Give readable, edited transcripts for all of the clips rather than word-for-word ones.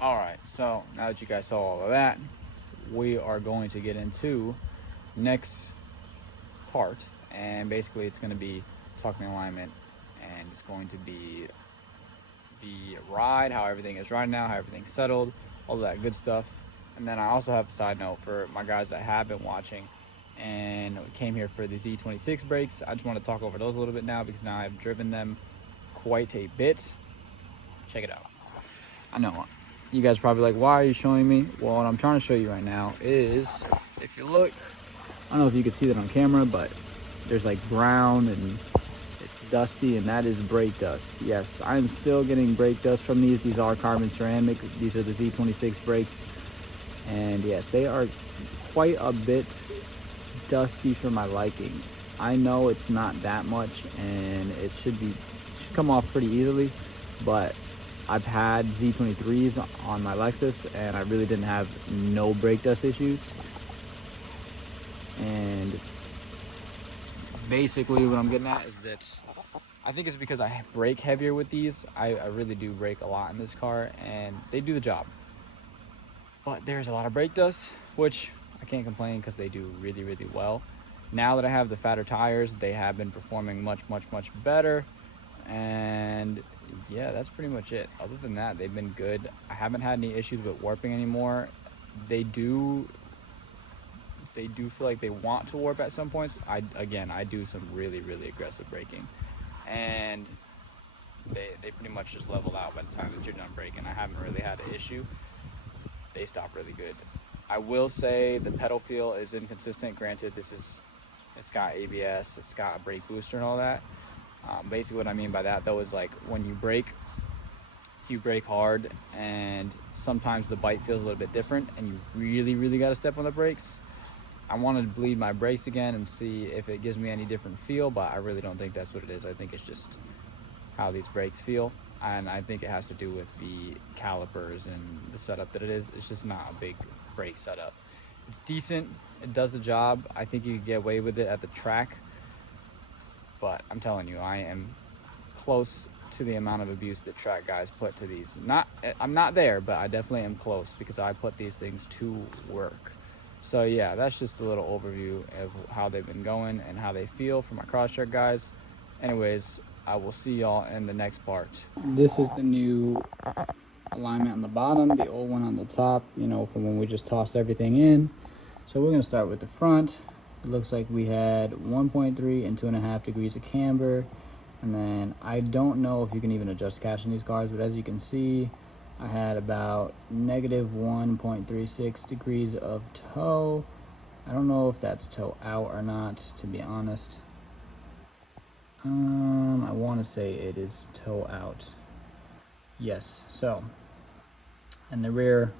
All right, so now that you guys saw all of that, we are going to get into next part, and basically it's going to be talking alignment, and it's going to be the ride, how everything is right now, how everything's settled, all that good stuff. And then I also have a side note for my guys that have been watching and came here for the Z26 brakes. I just want to talk over those a little bit now because now I've driven them quite a bit. Check it out. I know you guys are probably like, why are you showing me? Well, what I'm trying to show you right now is, if you look, I don't know if you can see that on camera, but there's like brown and it's dusty, and that is brake dust. Yes, I'm still getting brake dust from these. These are carbon ceramic. These are the Z26 brakes. And yes, they are quite a bit dusty for my liking. I know it's not that much and it should come off pretty easily, but I've had Z23s on my Lexus and I really didn't have no brake dust issues. And basically what I'm getting at is that I think it's because I brake heavier with these. I really do brake a lot in this car and they do the job. But there's a lot of brake dust, which I can't complain because they do really, really well. Now that I have the fatter tires, they have been performing much, much, much better. And yeah, that's pretty much it. Other than that, they've been good. I haven't had any issues with warping anymore. They do feel like they want to warp at some points. I do some really, really aggressive braking. And they pretty much just level out by the time that you're done braking. I haven't really had an issue. They stop really good. I will say the pedal feel is inconsistent. Granted, it's got ABS, it's got a brake booster and all that. Basically what I mean by that though is like when you brake hard and sometimes the bite feels a little bit different and you really, really got to step on the brakes. I want to bleed my brakes again and see if it gives me any different feel, but I really don't think that's what it is. I think it's just how these brakes feel. And I think it has to do with the calipers and the setup that it is. It's just not a big brake setup. It's decent. It does the job. I think you could get away with it at the track. But I'm telling you, I am close to the amount of abuse that track guys put to these. I'm not there, but I definitely am close because I put these things to work. So yeah, that's just a little overview of how they've been going and how they feel for my cross-track guys. Anyways, I will see y'all in the next part. This is the new alignment on the bottom, the old one on the top, from when we just tossed everything in. So we're going to start with the front. It looks like we had 1.3 and 2.5 degrees of camber. And then I don't know if you can even adjust cash in these cars, but as you can see, I had about negative 1.36 degrees of toe. I don't know if that's toe out or not, to be honest. I want to say it is toe out. Yes, so in the rear,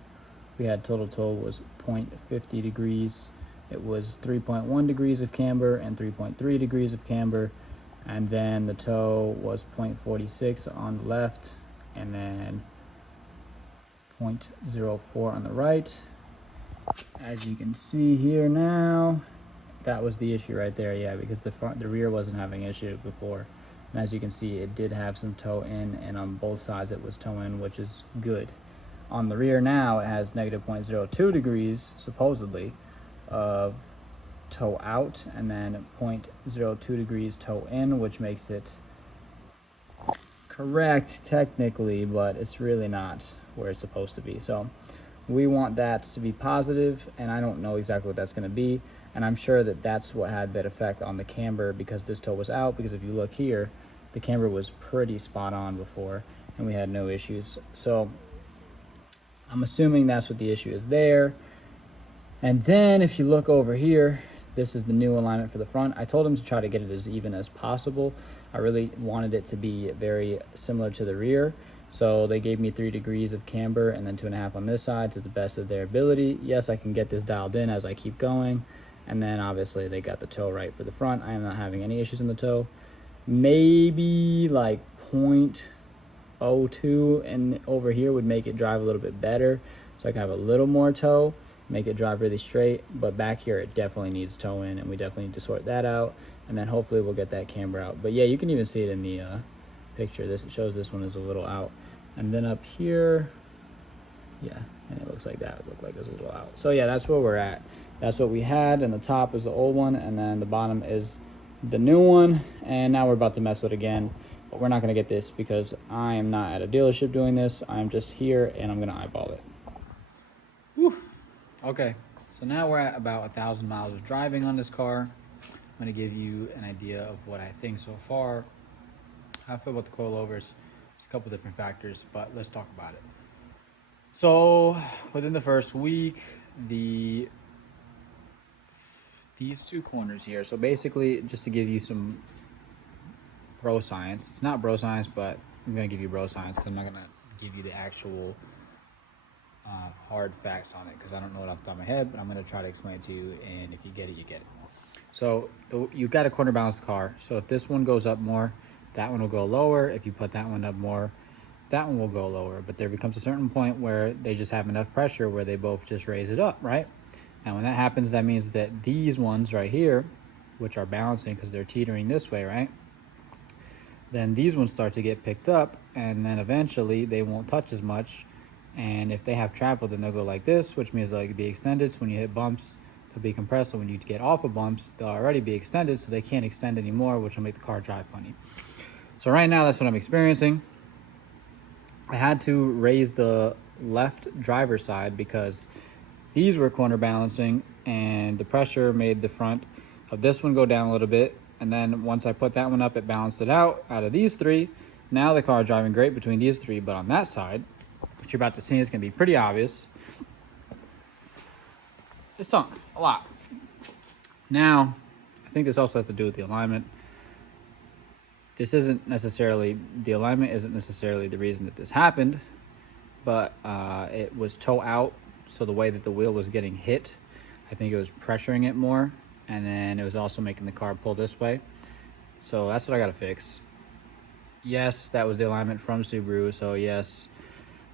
we had total toe was 0.50 degrees. It was 3.1 degrees of camber and 3.3 degrees of camber. And then the toe was 0.46 on the left and then 0.04 on the right. As you can see here now, that was the issue right there, yeah, because the rear wasn't having issue before. And as you can see, it did have some toe in, and on both sides it was toe in, which is good. On the rear now, it has negative 0.02 degrees, supposedly, of toe out, and then 0.02 degrees toe in, which makes it correct technically, but it's really not where it's supposed to be. So we want that to be positive, and I don't know exactly what that's going to be. And I'm sure that that's what had that effect on the camber, because this toe was out. Because if you look here, the camber was pretty spot on before, and we had no issues. So I'm assuming that's what the issue is there. And then if you look over here, this is the new alignment for the front. I told him to try to get it as even as possible. I really wanted it to be very similar to the rear. So they gave me 3 degrees of camber and then 2.5 on this side to the best of their ability. Yes, I can get this dialed in as I keep going. And then obviously they got the toe right for the front. I am not having any issues in the toe. Maybe like 0.02 and over here would make it drive a little bit better. So I can have a little more toe, make it drive really straight. But back here it definitely needs toe in, and we definitely need to sort that out. And then hopefully we'll get that camber out. But yeah, you can even see it in the picture. This shows this one is a little out. And then up here, Yeah, and it looks like that. It looked like it was a little out. So yeah, that's where we're at. That's what we had, and the top is the old one, and then the bottom is the new one. And now we're about to mess with it again, but we're not gonna get this because I am not at a dealership doing this. I'm just here, and I'm gonna eyeball it. Whew. Okay, so now we're at about 1,000 miles of driving on this car. I'm gonna give you an idea of what I think so far. How I feel about the coilovers. There's a couple different factors, but let's talk about it. So within the first week, these two corners here. So basically, just to give you some bro science. It's not bro science, but I'm gonna give you bro science because I'm not gonna give you the actual hard facts on it because I don't know it off the top of my head. But I'm gonna try to explain it to you, and if you get it, you get it. So you've got a corner balanced car. So if this one goes up more, that one will go lower. If you put that one up more, that one will go lower. But there becomes a certain point where they just have enough pressure where they both just raise it up, right? And when that happens, that means that these ones right here, which are balancing because they're teetering this way, right? Then these ones start to get picked up, and then eventually they won't touch as much. And if they have travel, then they'll go like this, which means they'll be extended. So when you hit bumps, they'll be compressed. So when you get off of bumps, they'll already be extended, so they can't extend anymore, which will make the car drive funny. So right now, that's what I'm experiencing. I had to raise the left driver's side because these were corner balancing, and the pressure made the front of this one go down a little bit. And then once I put that one up, it balanced it out of these three. Now the car is driving great between these three, but on that side, what you're about to see is going to be pretty obvious. It's sunk a lot. Now, I think this also has to do with the alignment. This isn't necessarily, the alignment isn't necessarily the reason that this happened, but it was toe out. So the way that the wheel was getting hit, I think it was pressuring it more. And then it was also making the car pull this way. So that's what I got to fix. Yes, that was the alignment from Subaru. So yes,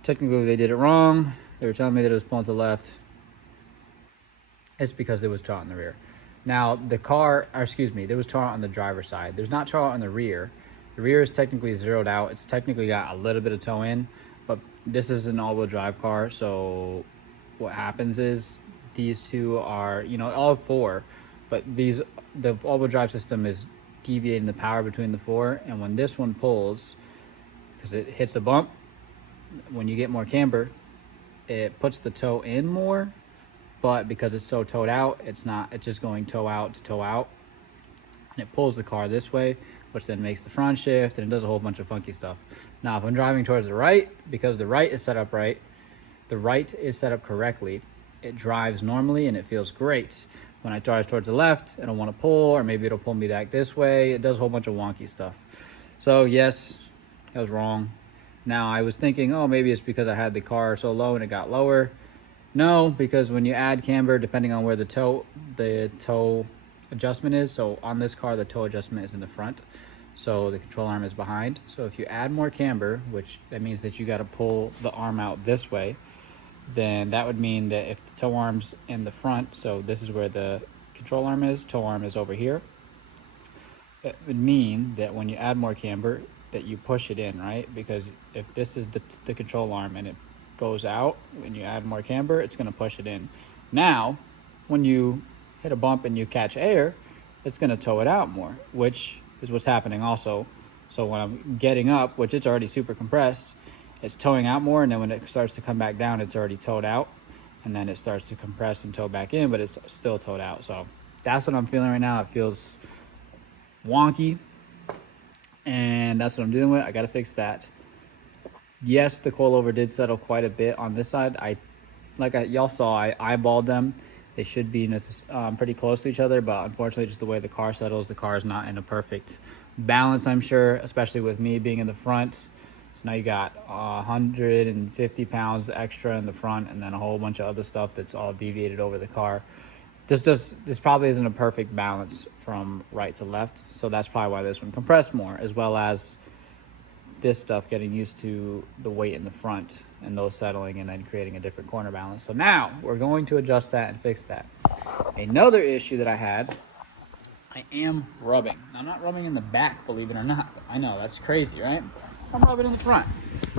technically they did it wrong. They were telling me that it was pulling to the left. It's because there was toe out in the rear. Now the car, or excuse me, there was toe out on the driver's side. There's not toe out on the rear. The rear is technically zeroed out. It's technically got a little bit of toe in, but this is an all-wheel drive car. So what happens is these two are, you know, all four, but the all-wheel drive system is deviating the power between the four. And when this one pulls, because it hits a bump, when you get more camber, it puts the toe in more. But because it's so towed out, it's just going toe out to toe out. And it pulls the car this way, which then makes the front shift, and it does a whole bunch of funky stuff. Now, if I'm driving towards the right, because the right is set up right, the right is set up correctly, it drives normally and it feels great. When I drive towards the left, it'll want to pull, or maybe it'll pull me back this way. It does a whole bunch of wonky stuff. So yes, I was wrong. Now, I was thinking, oh, maybe it's because I had the car so low and it got lower. No, because when you add camber, depending on where the toe adjustment is, so on this car, the toe adjustment is in the front, so the control arm is behind. So if you add more camber, which that means that you got to pull the arm out this way, then that would mean that if the toe arm's in the front, so this is where the control arm is, toe arm is over here, it would mean that when you add more camber, that you push it in, right? Because if this is the control arm and it goes out, when you add more camber, it's going to push it in. Now, when you hit a bump and you catch air, it's going to tow it out more, which is what's happening also. So when I'm getting up, which it's already super compressed, it's towing out more, and then when it starts to come back down, it's already towed out, and then it starts to compress and tow back in, but it's still towed out. So that's what I'm feeling right now. It feels wonky, and that's what I'm dealing with. I got to fix that. Yes, the coilover did settle quite a bit on this side. Y'all saw, I eyeballed them. They should be pretty close to each other, but unfortunately, just the way the car settles, the car is not in a perfect balance, I'm sure, especially with me being in the front. So now you got 150 pounds extra in the front, and then a whole bunch of other stuff that's all deviated over the car. This probably isn't a perfect balance from right to left, so that's probably why this one compressed more, as well as this stuff getting used to the weight in the front and those settling and then creating a different corner balance. So now we're going to adjust that and fix that. Another issue that I had, I am rubbing. I'm not rubbing in the back, believe it or not. I know, that's crazy, right? I'm rubbing in the front.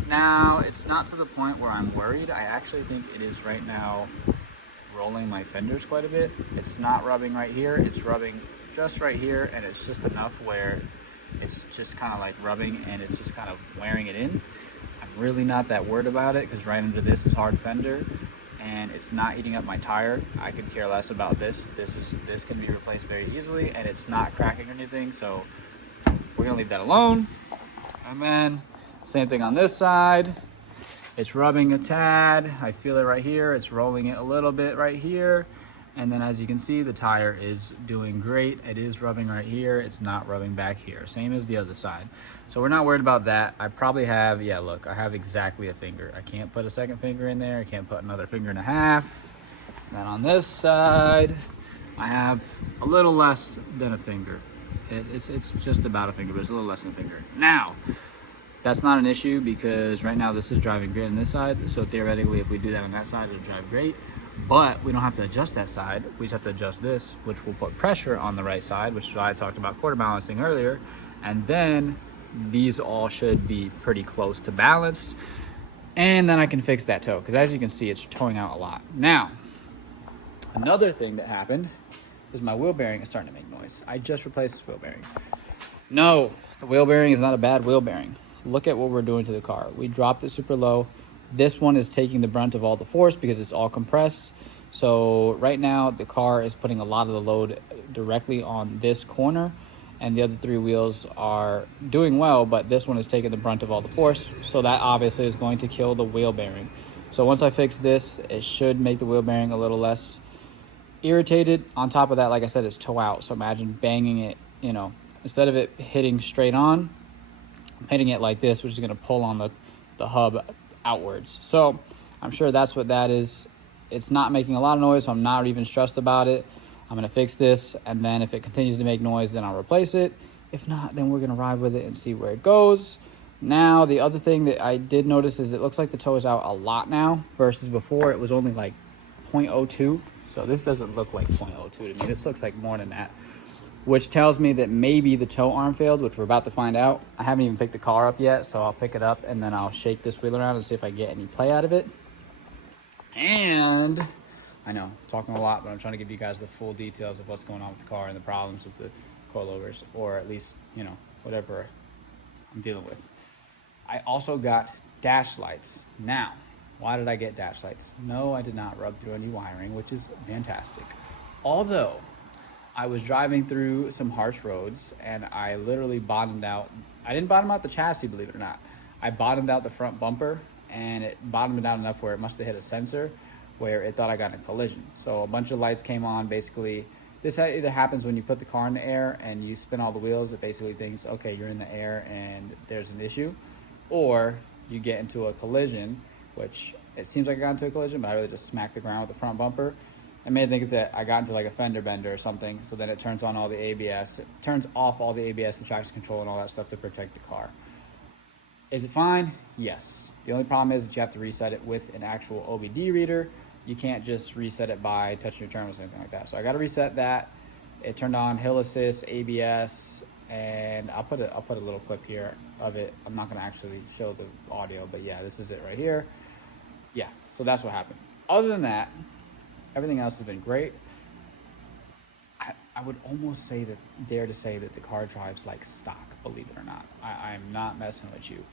Now, it's not to the point where I'm worried. I actually think it is right now rolling my fenders quite a bit. It's not rubbing right here, it's rubbing just right here, and it's just enough where it's just kind of like rubbing and it's just kind of wearing it in. I'm really not that worried about it because right under this is hard fender and it's not eating up my tire. I could care less about this. This can be replaced very easily and it's not cracking or anything, so we're gonna leave that alone. And then same thing on this side. It's rubbing a tad. I feel it right here. It's rolling it a little bit right here. And then as you can see, the tire is doing great. It is rubbing right here. It's not rubbing back here. Same as the other side. So we're not worried about that. I probably have, yeah, look, I have exactly a finger. I can't put a second finger in there. I can't put another finger and a half. And then on this side, I have a little less than a finger. It's just about a finger, but it's a little less than a finger. Now, that's not an issue because right now this is driving great on this side. So theoretically, if we do that on that side, it'll drive great. But we don't have to adjust that side. We just have to adjust this, which will put pressure on the right side, which is why I talked about quarter balancing earlier. And then these all should be pretty close to balanced. And then I can fix that toe because as you can see, it's towing out a lot. Now, another thing that happened is my wheel bearing is starting to make noise. I just replaced this wheel bearing. No, the wheel bearing is not a bad wheel bearing. Look at what we're doing to the car. We dropped it super low. This one is taking the brunt of all the force because it's all compressed. So right now the car is putting a lot of the load directly on this corner and the other three wheels are doing well, but this one is taking the brunt of all the force. So that obviously is going to kill the wheel bearing. So once I fix this, it should make the wheel bearing a little less irritated. On top of that, like I said, it's toe out. So imagine banging it, you know, instead of it hitting straight on, I'm hitting it like this, which is gonna pull on the hub outwards. So I'm sure that's what that is. It's not making a lot of noise, so I'm not even stressed about it. I'm gonna fix this, and then if it continues to make noise, then I'll replace it. If not, then we're gonna ride with it and see where it goes. Now, the other thing that I did notice is it looks like the toe is out a lot now versus before it was only like 0.02. So this doesn't look like 0.02 to me. This looks like more than that, which tells me that maybe the toe arm failed, which we're about to find out. I haven't even picked the car up yet, so I'll pick it up and then I'll shake this wheel around and see if I get any play out of it. And I know, I'm talking a lot, but I'm trying to give you guys the full details of what's going on with the car and the problems with the coilovers, or at least, you know, whatever I'm dealing with. I also got dash lights. Now, why did I get dash lights? No, I did not rub through any wiring, which is fantastic. Although, I was driving through some harsh roads and I literally bottomed out. I didn't bottom out the chassis, believe it or not. I bottomed out the front bumper and it bottomed it out enough where it must have hit a sensor where it thought I got in a collision. So a bunch of lights came on. Basically, this either happens when you put the car in the air and you spin all the wheels. It basically thinks, okay, you're in the air and there's an issue. Or you get into a collision, which it seems like I got into a collision, but I really just smacked the ground with the front bumper. I may think that I got into like a fender bender or something, so then it turns on all the ABS. It turns off all the ABS and traction control and all that stuff to protect the car. Is it fine? Yes. The only problem is that you have to reset it with an actual OBD reader. You can't just reset it by touching your terminals or anything like that. So I got to reset that. It turned on hill assist, ABS, and I'll put a little clip here of it. I'm not going to actually show the audio, but yeah, this is it right here. Yeah, so that's what happened. Other than that, everything else has been great. I would almost dare to say that the car drives like stock, believe it or not. I'm not messing with you.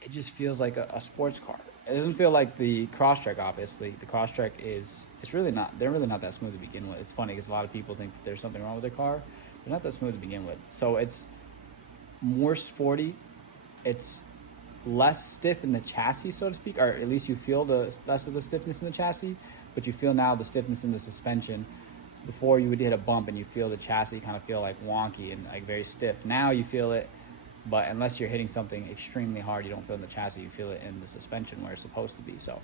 It just feels like a sports car. It doesn't feel like the Crosstrek, obviously. The Crosstrek they're really not that smooth to begin with. It's funny because a lot of people think that there's something wrong with their car. They're not that smooth to begin with. So it's more sporty. It's less stiff in the chassis, so to speak, or at least you feel less of the stiffness in the chassis, but you feel now the stiffness in the suspension. Before you would hit a bump and you feel the chassis kind of feel like wonky and like very stiff. Now you feel it, but unless you're hitting something extremely hard, you don't feel it in the chassis, you feel it in the suspension where it's supposed to be. So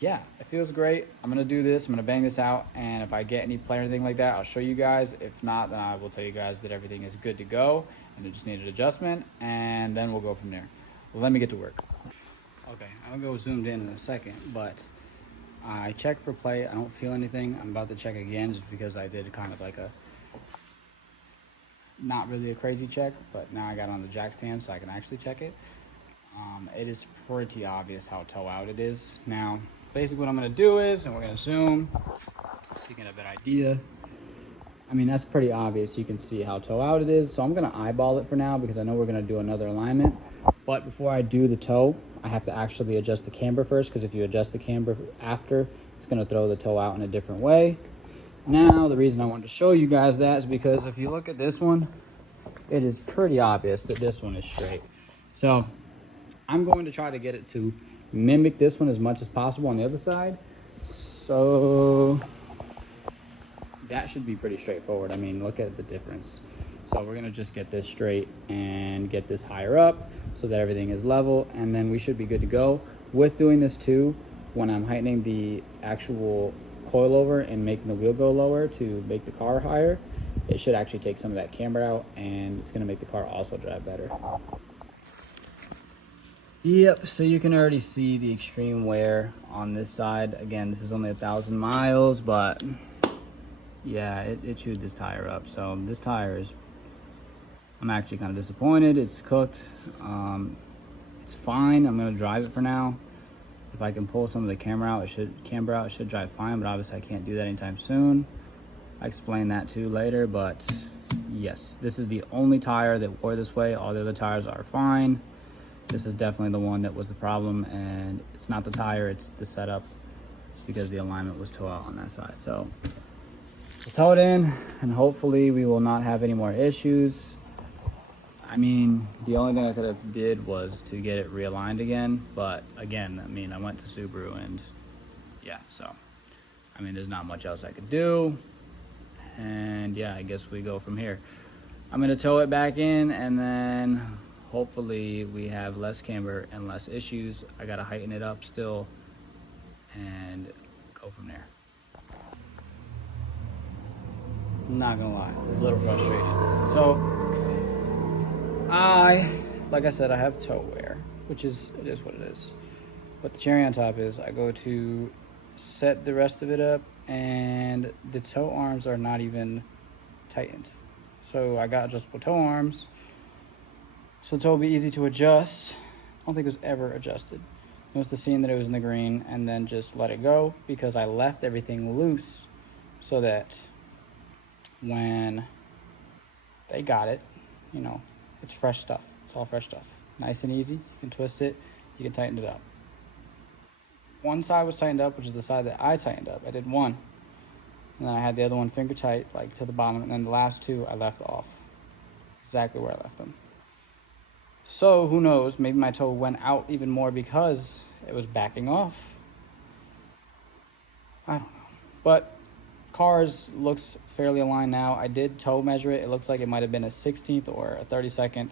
yeah, it feels great. I'm gonna do this, I'm gonna bang this out, and if I get any play or anything like that, I'll show you guys. If not, then I will tell you guys that everything is good to go and it just needed adjustment, and then we'll go from there. Well, let me get to work. Okay, I'll go zoomed in a second, but I checked for play. I don't feel anything. I'm about to check again just because I did kind of like not really a crazy check, but now I got on the jack stand so I can actually check it. It is pretty obvious how toe out it is. Now, basically what I'm gonna do is, and we're gonna zoom so you get a better idea. I mean, that's pretty obvious. You can see how toe out it is. So I'm gonna eyeball it for now because I know we're gonna do another alignment. But before I do the toe, I have to actually adjust the camber first, because if you adjust the camber after, it's gonna throw the toe out in a different way. Now, the reason I wanted to show you guys that is because if you look at this one, it is pretty obvious that this one is straight. So I'm going to try to get it to mimic this one as much as possible on the other side. So that should be pretty straightforward. I mean, look at the difference. So we're gonna just get this straight and get this higher up so that everything is level, and then we should be good to go. With doing this too, when I'm heightening the actual coilover and making the wheel go lower to make the car higher, it should actually take some of that camber out, and it's gonna make the car also drive better. Yep, so you can already see the extreme wear on this side. Again, this is only 1,000 miles, but yeah, it chewed this tire up. So this tire is, I'm actually kind of disappointed. It's cooked. It's fine. I'm gonna drive it for now. If I can pull some of the camber out, it should drive fine, but obviously I can't do that anytime soon. I explain that too later, but yes, this is the only tire that wore this way. All the other tires are fine. This is definitely the one that was the problem, and it's not the tire, it's the setup. It's because the alignment was toe out on that side. So we'll tow it in, and hopefully we will not have any more issues. I mean, the only thing I could have did was to get it realigned again, but again, I mean, I went to Subaru, and yeah, so I mean, there's not much else I could do, and yeah, I guess we go from here. I'm gonna tow it back in, and then hopefully we have less camber and less issues. I gotta heighten it up still and go from there. I'm not gonna lie, a little frustrated. So like I said, I have toe wear, which is, it is what it is. But the cherry on top is I go to set the rest of it up, and the toe arms are not even tightened. So I got adjustable toe arms, so toe will be easy to adjust. I don't think it was ever adjusted. It was the scene that it was in the green, and then just let it go, because I left everything loose so that when they got it, you know, it's fresh stuff. It's all fresh stuff. Nice and easy. You can twist it, you can tighten it up. One side was tightened up, which is the side that I tightened up. I did one. And then I had the other one finger tight, like to the bottom, and then the last two I left off. Exactly where I left them. So who knows, maybe my toe went out even more because it was backing off. I don't know. But cars looks fairly aligned now. I did toe measure it. It looks like it might have been a 16th or a 32nd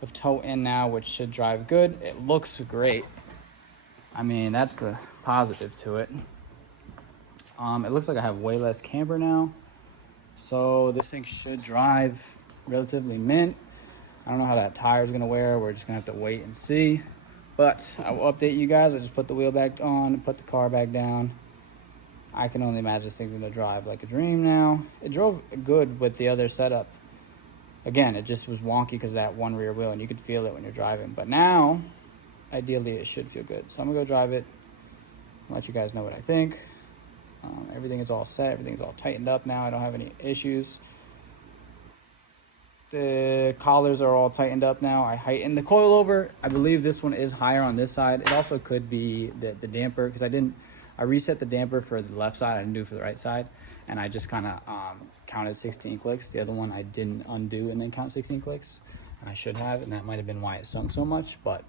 of toe in now, which should drive good. It looks great. I mean, that's the positive to it. It looks like I have way less camber now, so this thing should drive relatively mint. I don't know how that tire is gonna wear. We're just gonna have to wait and see, but I will update you guys. I just put the wheel back on, put the car back down. I can only imagine this thing's gonna drive like a dream now. It drove good with the other setup. Again, it just was wonky because of that one rear wheel, and you could feel it when you're driving. But now, ideally, it should feel good. So I'm gonna go drive it, let you guys know what I think. Everything is all set. Everything is all tightened up now. I don't have any issues. The collars are all tightened up now. I heightened the coilover. I believe this one is higher on this side. It also could be the damper, because I reset the damper for the left side. I didn't do it for the right side. And I just kind of counted 16 clicks. The other one I didn't undo and then count 16 clicks. And I should have, and that might have been why it sunk so much. But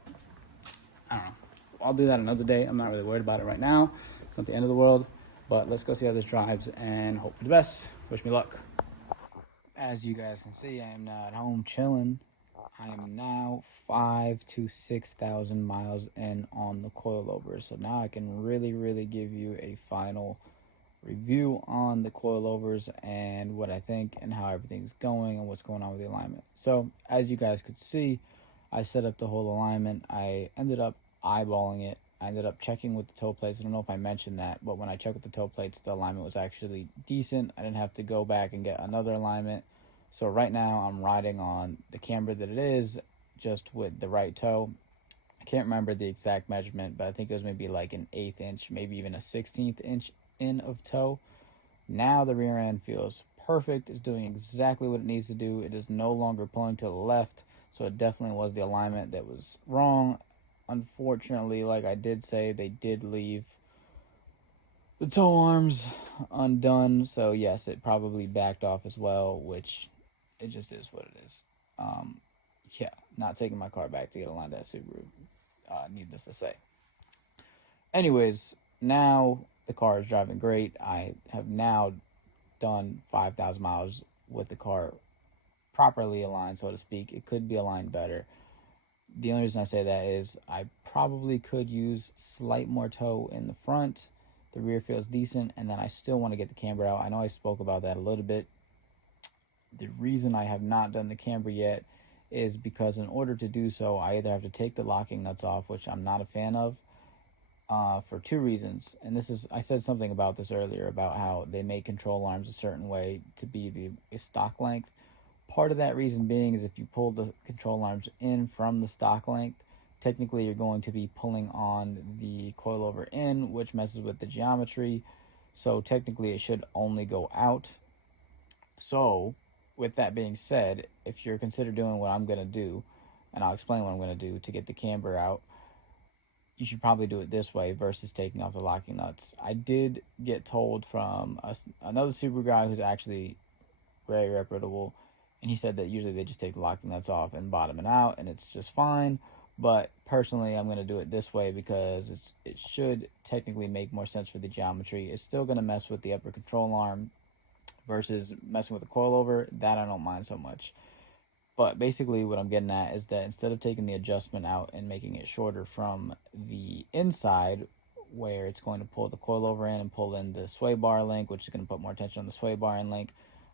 I don't know. I'll do that another day. I'm not really worried about it right now. It's not the end of the world. But let's go see how this drives and hope for the best. Wish me luck. As you guys can see, I am now at home chilling. I am now 5,000 to 6,000 miles in on the coilover. So now I can really give you a final review on the coilovers and what I think and how everything's going and what's going on with the alignment. So as you guys could see, I set up the whole alignment. I ended up eyeballing it. I ended up checking with the toe plates. I don't know if I mentioned that, but when I checked with the toe plates, the alignment was actually decent. I didn't have to go back and get another alignment. So right now I'm riding on the camber that it is, just with the right toe. I can't remember the exact measurement, but I think it was maybe like an 1/8 inch, maybe even a 16th inch in of toe. Now the rear end feels perfect. It's doing exactly what it needs to do. It is no longer pulling to the left, so it definitely was the alignment that was wrong. Unfortunately, like I did say, they did leave the toe arms undone, so yes, it probably backed off as well, which it just is what it is. Yeah, not taking my car back to get aligned at Subaru, needless to say. Anyways, now the car is driving great. I have now done 5,000 miles with the car properly aligned, so to speak. It could be aligned better. The only reason I say that is I probably could use slight more toe in the front. The rear feels decent, and then I still want to get the camber out. I know I spoke about that a little bit. The reason I have not done the camber yet is because in order to do so, I either have to take the locking nuts off, which I'm not a fan of, for two reasons. And this is, I said something about this earlier about how they make control arms a certain way to be the stock length. Part of that reason being is if you pull the control arms in from the stock length, technically you're going to be pulling on the coilover in, which messes with the geometry. So technically it should only go out. So with that being said, if you're consider doing what I'm going to do, and I'll explain what I'm going to do to get the camber out, you should probably do it this way versus taking off the locking nuts. I did get told from another Subaru guy who's actually very reputable, and he said that usually they just take the locking nuts off and bottom it out, and it's just fine. But personally, I'm going to do it this way because it should technically make more sense for the geometry. It's still going to mess with the upper control arm versus messing with the coilover. That I don't mind so much. But basically what I'm getting at is that instead of taking the adjustment out and making it shorter from the inside, where it's going to pull the coilover in and pull in the sway bar link, which is going to put more tension on the sway bar and link,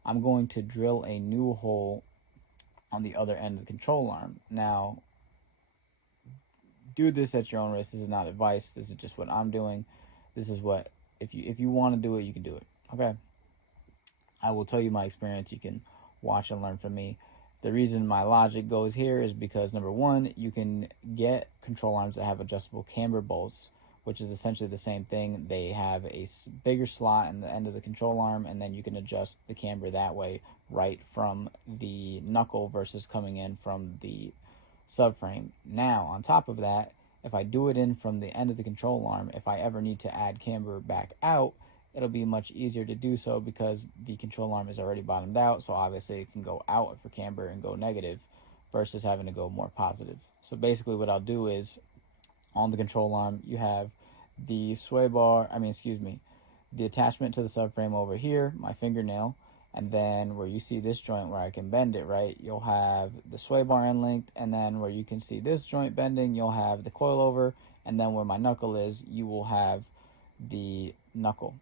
I'm going to drill a new hole on the other end of the control arm. Now, do this at your own risk. This is not advice. This is just what I'm doing. This is what, if you want to do it, you can do it. Okay? I will tell you my experience. You can watch and learn from me. The reason my logic goes here is because, number one, you can get control arms that have adjustable camber bolts, which is essentially the same thing. They have a bigger slot in the end of the control arm, and then you can adjust the camber that way right from the knuckle versus coming in from the subframe. Now, on top of that, if I do it in from the end of the control arm, if I ever need to add camber back out, it'll be much easier to do so because the control arm is already bottomed out, so obviously it can go out for camber and go negative versus having to go more positive. So basically what I'll do is, on the control arm, you have the sway bar, the attachment to the subframe over here, my fingernail, and then where you see this joint where I can bend it, right, you'll have the sway bar end length, and then where you can see this joint bending, you'll have the coilover, and then where my knuckle is, you will have the knuckle.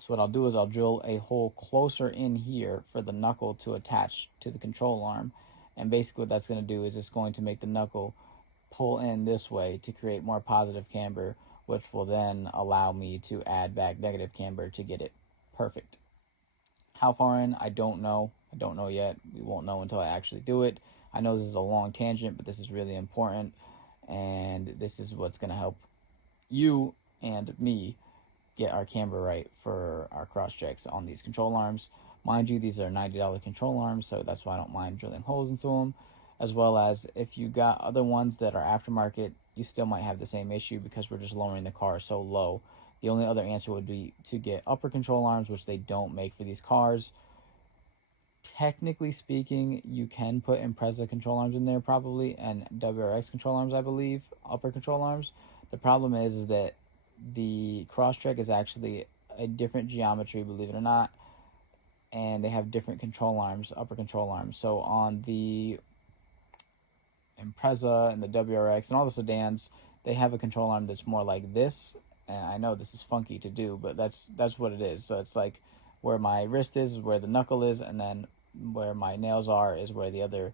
So what I'll do is I'll drill a hole closer in here for the knuckle to attach to the control arm. And basically what that's going to do is it's going to make the knuckle pull in this way to create more positive camber, which will then allow me to add back negative camber to get it perfect. How far in? I don't know. I don't know yet. We won't know until I actually do it. I know this is a long tangent, but this is really important. And this is what's going to help you and me get our camber right for our cross checks on these control arms. Mind you, these are $90 control arms, so that's why I don't mind drilling holes into them. As well as if you got other ones that are aftermarket, you still might have the same issue because we're just lowering the car so low. The only other answer would be to get upper control arms, which they don't make for these cars. Technically speaking, you can put Impreza control arms in there probably, and WRX control arms, I believe, upper control arms. The problem is that the Crosstrek is actually a different geometry, believe it or not, and they have different control arms, upper control arms. So on the Impreza and the WRX and all the sedans, they have a control arm that's more like this. And I know this is funky to do, but that's what it is. So it's like where my wrist is where the knuckle is, and then where my nails are is where the other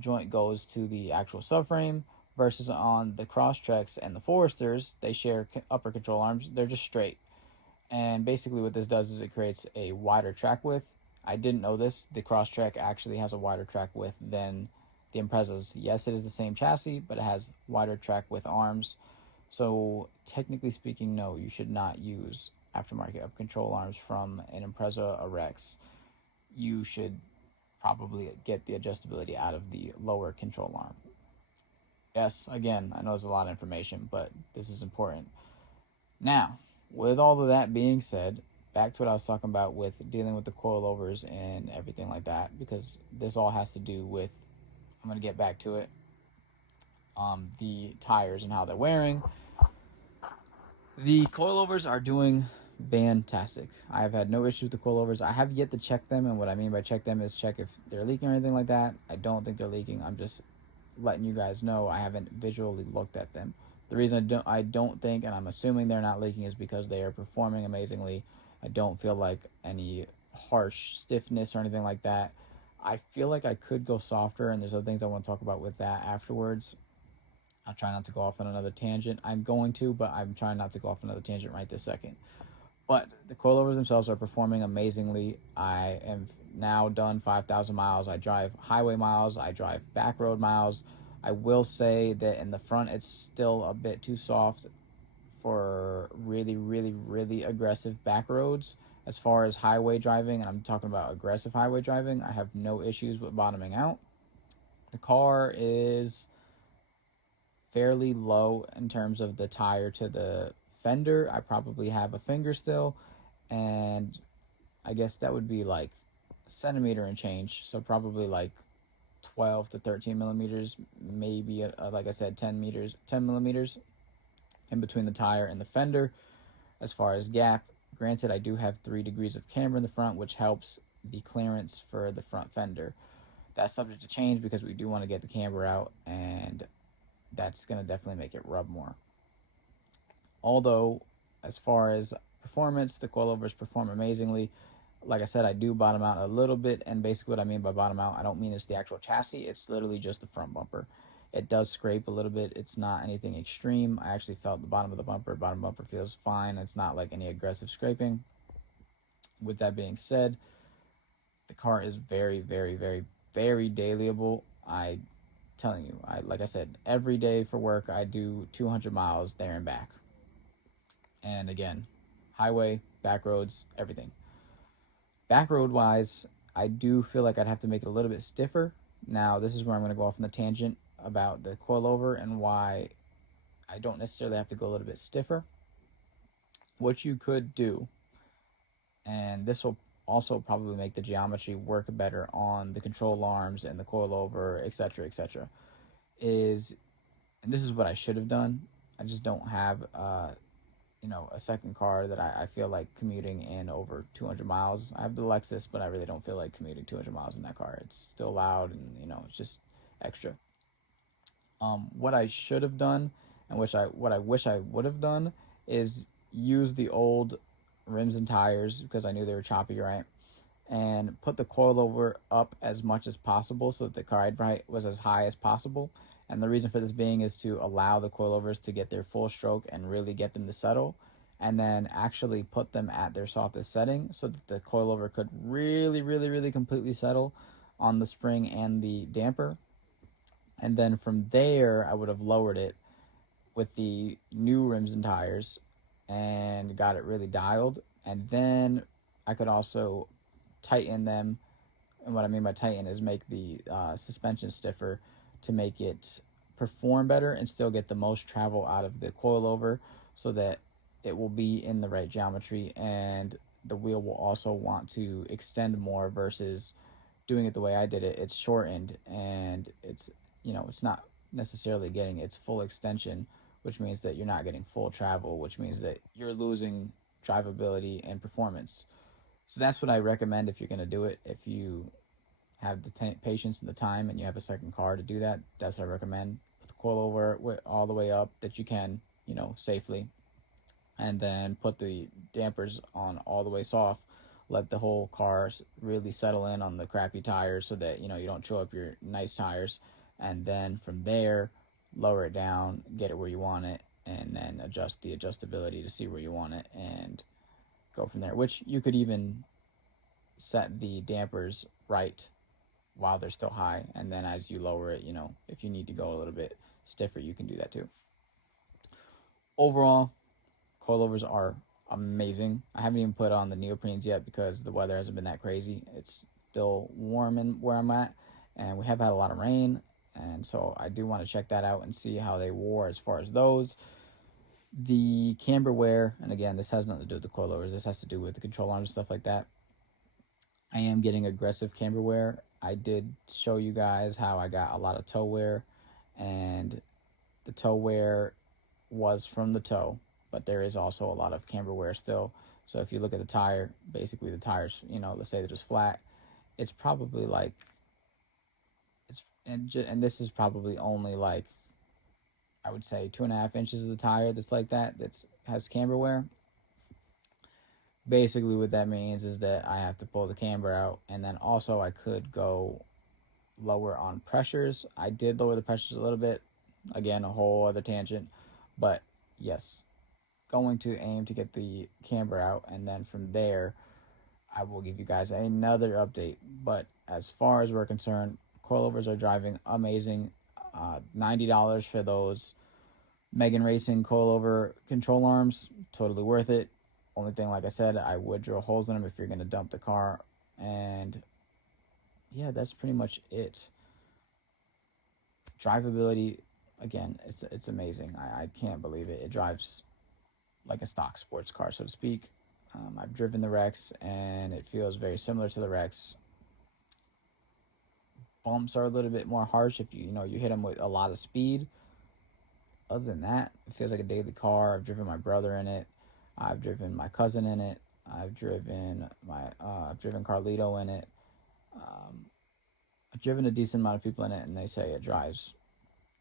joint goes to the actual subframe. Versus on the Crosstreks and the Foresters, they share upper control arms. They're just straight. And basically what this does is it creates a wider track width. I didn't know this. The Crosstrek actually has a wider track width than the Impreza's. Yes, it is the same chassis, but it has wider track width arms. So technically speaking, no, you should not use aftermarket up control arms from an Impreza or Rex. You should probably get the adjustability out of the lower control arm. Yes, again, I know it's a lot of information, but this is important. Now, with all of that being said, back to what I was talking about with dealing with the coilovers and everything like that, because this all has to do with, I'm going to get back to it, the tires and how they're wearing. The coilovers are doing fantastic. I have had no issues with the coilovers. I have yet to check them, and what I mean by check them is check if they're leaking or anything like that. I don't think they're leaking. I'm just letting you guys know I haven't visually looked at them. The reason I don't think, and I'm assuming they're not leaking, is because they are performing amazingly. I don't feel like any harsh stiffness or anything like that. I feel like I could go softer, and there's other things I want to talk about with that afterwards. I'll try not to go off on another tangent. I'm going to, but I'm trying not to go off on another tangent right this second. But the coilovers themselves are performing amazingly. I am now done 5,000 miles. I drive highway miles. I drive back road miles. I will say that in the front, it's still a bit too soft for really, really, really aggressive back roads. As far as highway driving, and I'm talking about aggressive highway driving, I have no issues with bottoming out. The car is fairly low in terms of the tire to the fender. I probably have a finger still, and I guess that would be like a centimeter and change, so probably like 12 to 13 millimeters, maybe like I said, 10 millimeters in between the tire and the fender. As far as gap, granted, I do have 3 degrees of camber in the front, which helps the clearance for the front fender. That's subject to change because we do want to get the camber out, and that's going to definitely make it rub more. Although, as far as performance, the coilovers perform amazingly. Like I said, I do bottom out a little bit, and basically what I mean by bottom out, I don't mean it's the actual chassis, it's literally just the front bumper. It does scrape a little bit. It's not anything extreme. I actually felt the bottom of the bumper. Bottom bumper feels fine. It's not like any aggressive scraping. With that being said, the car is very, very, very, very dailyable. I telling you, like I said, every day for work I do 200 miles there and back. And again, highway, back roads, everything. Back road wise, I do feel like I'd have to make it a little bit stiffer. Now, this is where I'm going to go off on the tangent about the coilover and why I don't necessarily have to go a little bit stiffer. What you could do, and this will also probably make the geometry work better on the control arms and the coilover, etc., etc., is, and this is what I should have done. I just don't have, a second car that I feel like commuting in over 200 miles. I have the Lexus, but I really don't feel like commuting 200 miles in that car. It's still loud, and it's just extra. What I should have done, and what I wish I would have done, is use the old rims and tires because I knew they were choppy, right? And put the coilover up as much as possible so that the car ride was as high as possible. And the reason for this being is to allow the coilovers to get their full stroke and really get them to settle, and then actually put them at their softest setting so that the coilover could really, really, really completely settle on the spring and the damper. And then from there, I would have lowered it with the new rims and tires and got it really dialed. And then I could also tighten them. And what I mean by tighten is make the suspension stiffer to make it perform better and still get the most travel out of the coilover so that it will be in the right geometry, and the wheel will also want to extend more versus doing it the way I did it. It's shortened, and it's not necessarily getting its full extension, which means that you're not getting full travel, which means that you're losing drivability and performance. So that's what I recommend if you're going to do it. If you have the patience and the time and you have a second car to do that, that's what I recommend. Put the coilover all the way up that you can, safely. And then put the dampers on all the way soft. Let the whole car really settle in on the crappy tires so that, you don't chew up your nice tires. And then from there, lower it down, get it where you want it, and then adjust the adjustability to see where you want it and go from there. Which you could even set the dampers right while they're still high, and then as you lower it, you know, if you need to go a little bit stiffer, you can do that too. Overall, coilovers are amazing. I haven't even put on the neoprenes yet because the weather hasn't been that crazy. It's still warm in where I'm at, and we have had a lot of rain, and so I do want to check that out and see how they wore as far as those. The camber wear, and again, this has nothing to do with the coilovers, this has to do with the control arms and stuff like that. I am getting aggressive camber wear. I did show you guys how I got a lot of toe wear, and the toe wear was from the toe, but there is also a lot of camber wear still. So if you look at the tire, basically the tires, you know, let's say that it's flat, it's probably like, and this is probably only like, I would say 2.5 inches of the tire that's like that, has camber wear. Basically what that means is that I have to pull the camber out, and then also I could go lower on pressures. I did lower the pressures a little bit, again, a whole other tangent, but yes, going to aim to get the camber out, and then from there I will give you guys another update. But as far as we're concerned, coilovers are driving amazing. $90 for those Megan Racing coilover control arms, totally worth it. Only thing, like I said, I would drill holes in them if you're going to dump the car. And yeah, that's pretty much it. Drivability, again, it's amazing. I can't believe it. It drives like a stock sports car, so to speak. I've driven the Rex, and it feels very similar to the Rex. Bumps are a little bit more harsh if you hit them with a lot of speed. Other than that, it feels like a daily car. I've driven my brother in it. I've driven my cousin in it. I've driven Carlito in it. I've driven a decent amount of people in it, and they say it drives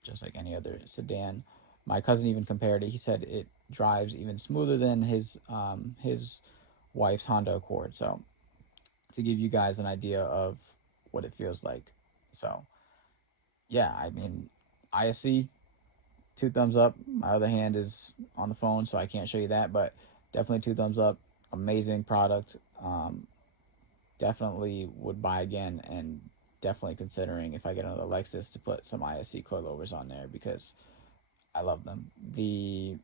just like any other sedan. My cousin even compared it. He said it drives even smoother than his wife's Honda Accord. So to give you guys an idea of what it feels like. So yeah, I mean, ISC, 2 thumbs up. My other hand is on the phone, so I can't show you that, but definitely 2 thumbs up. Amazing product. Definitely would buy again, and definitely considering if I get another Lexus to put some ISC coilovers on there because I love them. The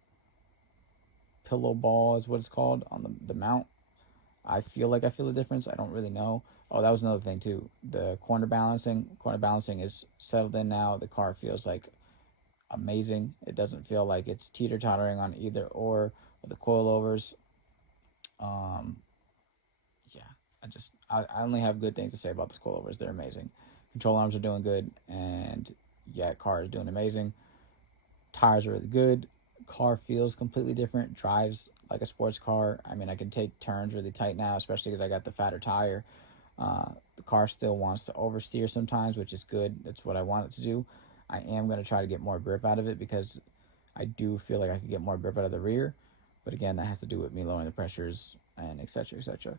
pillow ball is what it's called on the mount. I feel a difference. I don't really know. Oh, that was another thing too. The corner balancing is settled in now. The car feels like amazing. It doesn't feel like it's teeter-tottering on either or with the coilovers. Yeah, I only have good things to say about the coilovers. They're amazing. Control arms are doing good, and yeah, car is doing amazing. Tires are really good. Car feels completely different. Drives like a sports car. I mean, I can take turns really tight now, especially because I got the fatter tire. The car still wants to oversteer sometimes, which is good. That's what I want it to do. I am going to try to get more grip out of it because I do feel like I could get more grip out of the rear. But again, that has to do with me lowering the pressures and etc. etc.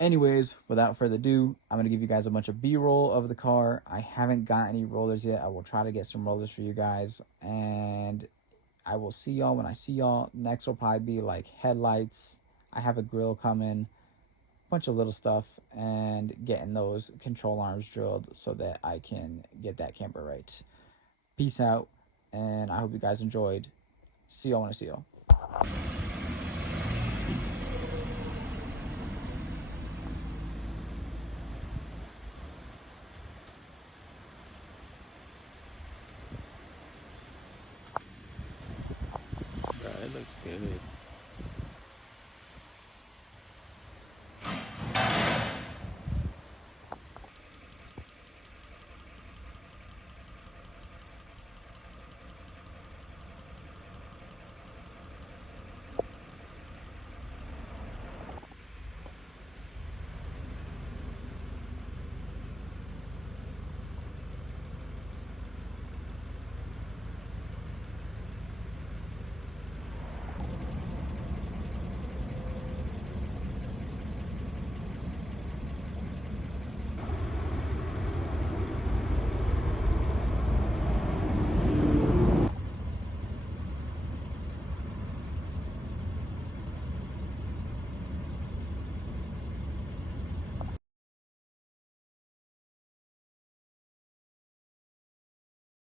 Anyways, without further ado, I'm going to give you guys a bunch of B-roll of the car. I haven't got any rollers yet. I will try to get some rollers for you guys. And I will see y'all when I see y'all. Next will probably be like headlights. I have a grill coming. Bunch of little stuff, and getting those control arms drilled so that I can get that camber right. Peace out, and I hope you guys enjoyed. See y'all when I see y'all. Bro, it looks good.